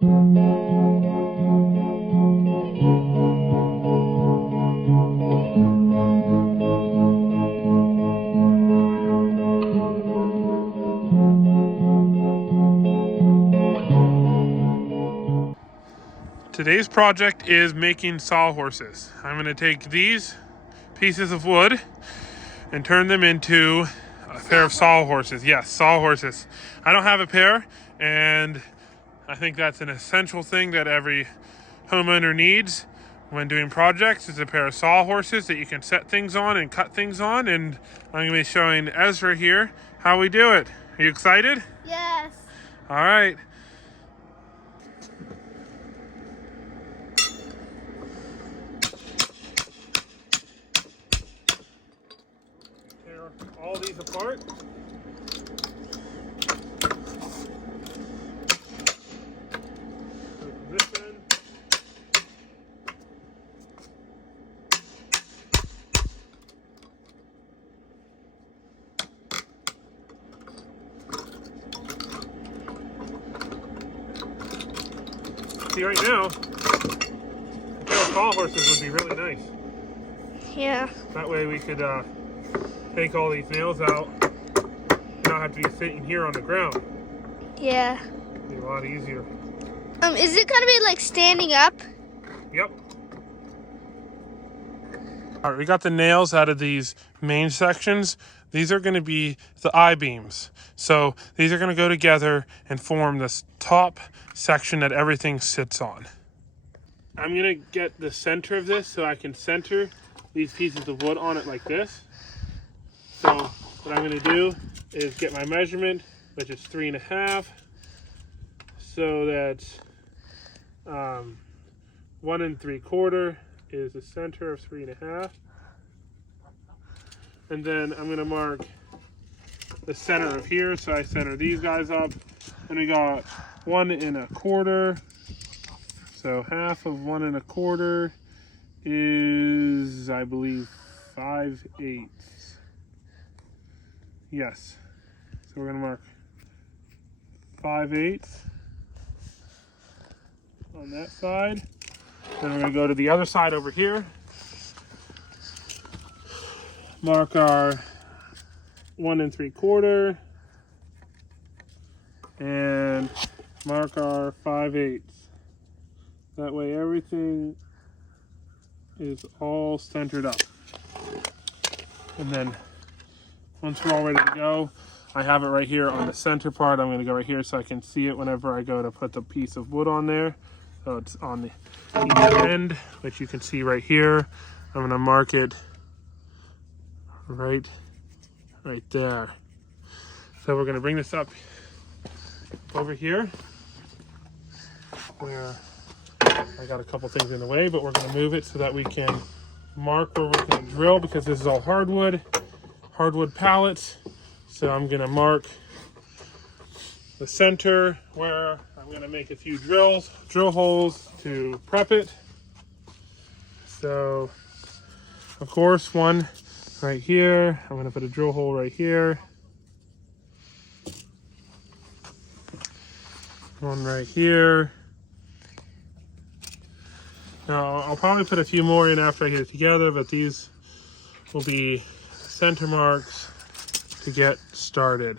Today's project is making sawhorses. I'm going to take these pieces of wood and turn them into a pair of sawhorses. Yes, sawhorses. I don't have a pair, and I think that's an essential thing that every homeowner needs when doing projects is a pair of sawhorses that you can set things on and cut things on. And I'm going to be showing Ezra here how we do it. Are you excited? Yes. All right. Tear all these apart. This end. See, right now, a pair of sawhorses would be really nice. Yeah. That way we could take all these nails out, not have to be sitting here on the ground. Yeah. It'd be a lot easier. Is it gonna be like standing up? Yep. All right, we got the nails out of these main sections. These are going to be the I-beams. So these are going to go together and form this top section that everything sits on. I'm going to get the center of this so I can center these pieces of wood on it like this. So what I'm going to do is get my measurement, which is 3.5, so that 1 3/4 is the center of 3.5. And then I'm gonna mark the center of here, so I center these guys up. And we got 1 1/4. So half of 1 1/4 is, I believe, 5/8. Yes. So we're gonna mark 5/8 on that side. Then we're gonna go to the other side over here. Mark our 1 3/4 and mark our 5/8. That way everything is all centered up. And then once we're all ready to go, I have it right here on the center part. I'm going to go right here so I can see it whenever I go to put the piece of wood on there. So it's on the each end, which you can see right here. I'm going to mark it right there. So we're going to bring this up over here where I got a couple things in the way, but we're going to move it so that we can mark where we're going to drill, because this is all hardwood pallets. So I'm going to mark the center where I'm going to make a few drill holes to prep it. So of course, one right here. I'm going to put a drill hole right here. One right here. Now, I'll probably put a few more in after I get it together, but these will be center marks to get started.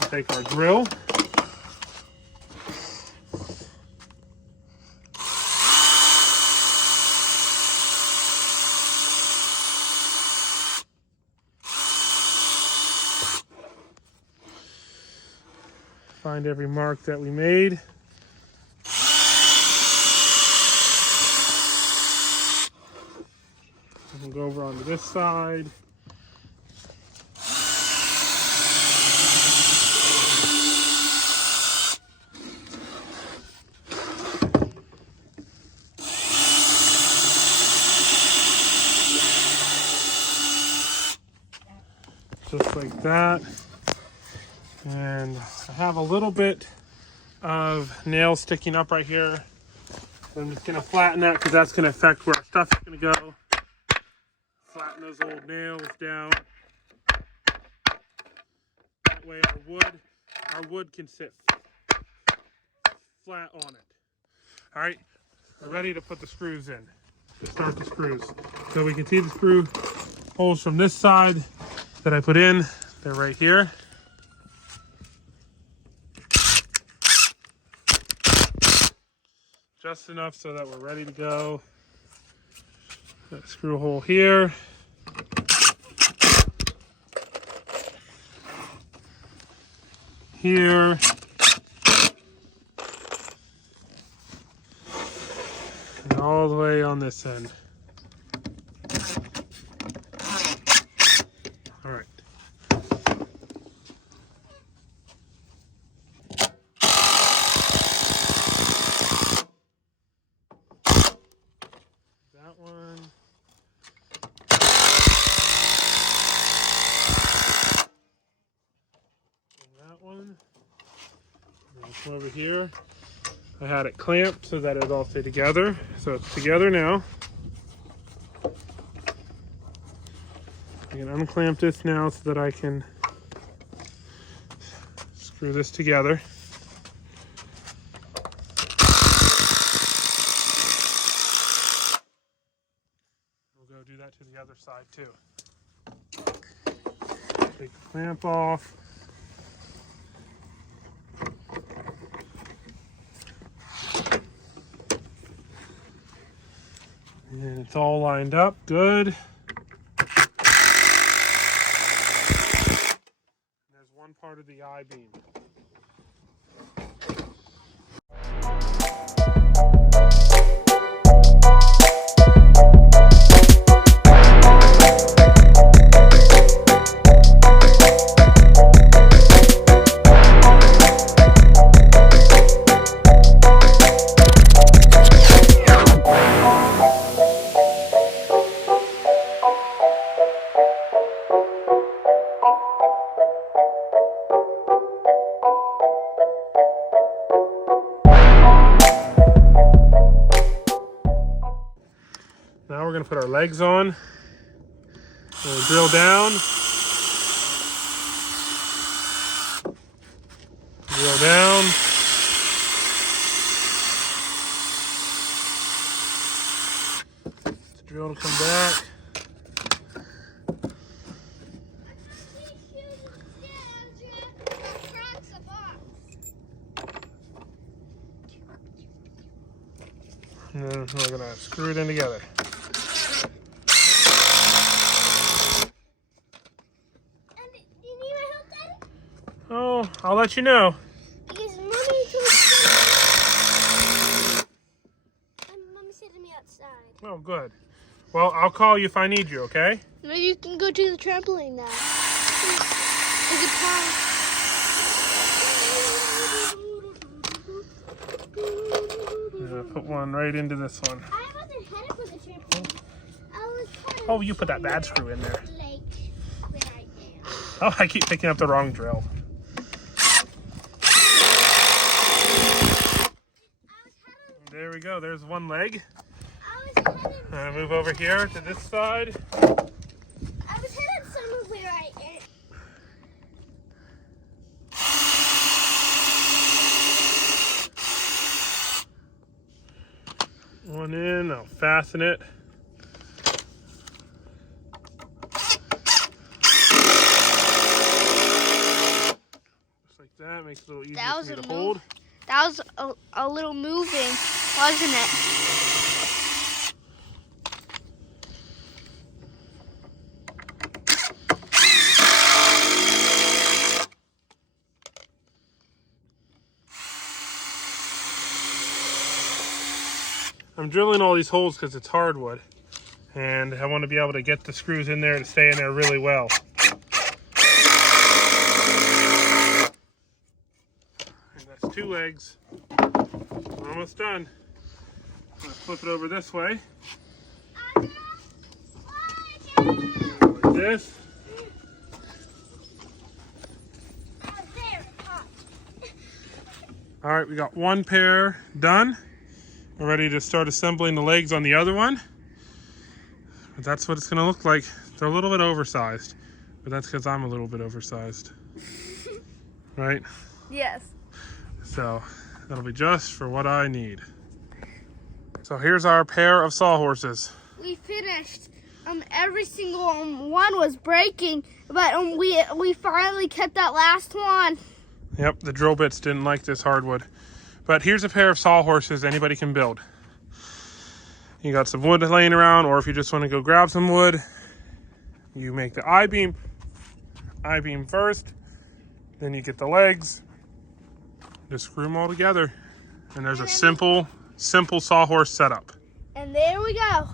We'll take our drill. Find every mark that we made. We'll go over onto this side. Just like that. And I have a little bit of nail sticking up right here. So I'm just going to flatten that because that's going to affect where our stuff is going to go. Flatten those old nails down. That way our wood can sit flat on it. All right, we're ready to put the screws in. To start the screws. So we can see the screw holes from this side that I put in. They're right here. Just enough so that we're ready to go. That screw hole here. Here. And all the way on this end. All right. That one. And that one. And come over here. I had it clamped so that it all stay together. So it's together now. I can unclamp this now so that I can screw this together. We'll go do that to the other side too. Take the clamp off. And it's all lined up, good. There's one part of the I-beam. Now we're going to put our legs on. We'll drill down. Drill down. The drill will come back. And then we're going to screw it in together. Oh, I'll let you know. Because Mommy told me. And Mommy said to me outside. Oh, good. Well, I'll call you if I need you, okay? Maybe you can go to the trampoline now. Is it time? Put one right into this one. I wasn't headed for the trampoline. I was headed. Oh, you put that bad screw in there. Like where I am. Oh, I keep picking up the wrong drill. There we go. There's one leg. Move over here to this side. I was headed somewhere where I am. One in. I'll fasten it. Just like that. Makes it a little easier for me to hold. That was a little moving, wasn't it? I'm drilling all these holes because it's hardwood. And I want to be able to get the screws in there to stay in there really well. And that's two legs. We're almost done. Let's flip it over this way. Like this. All right, we got one pair done. We're ready to start assembling the legs on the other one. But that's what it's gonna look like. They're a little bit oversized, but that's because I'm a little bit oversized. Right? Yes. So that'll be just for what I need. So here's our pair of sawhorses. We finished. Every single one was breaking, but we finally kept that last one. Yep, the drill bits didn't like this hardwood. But here's a pair of sawhorses anybody can build. You got some wood laying around, or if you just want to go grab some wood, you make the I-beam first, then you get the legs, just screw them all together, and there's a simple sawhorse setup. And there we go.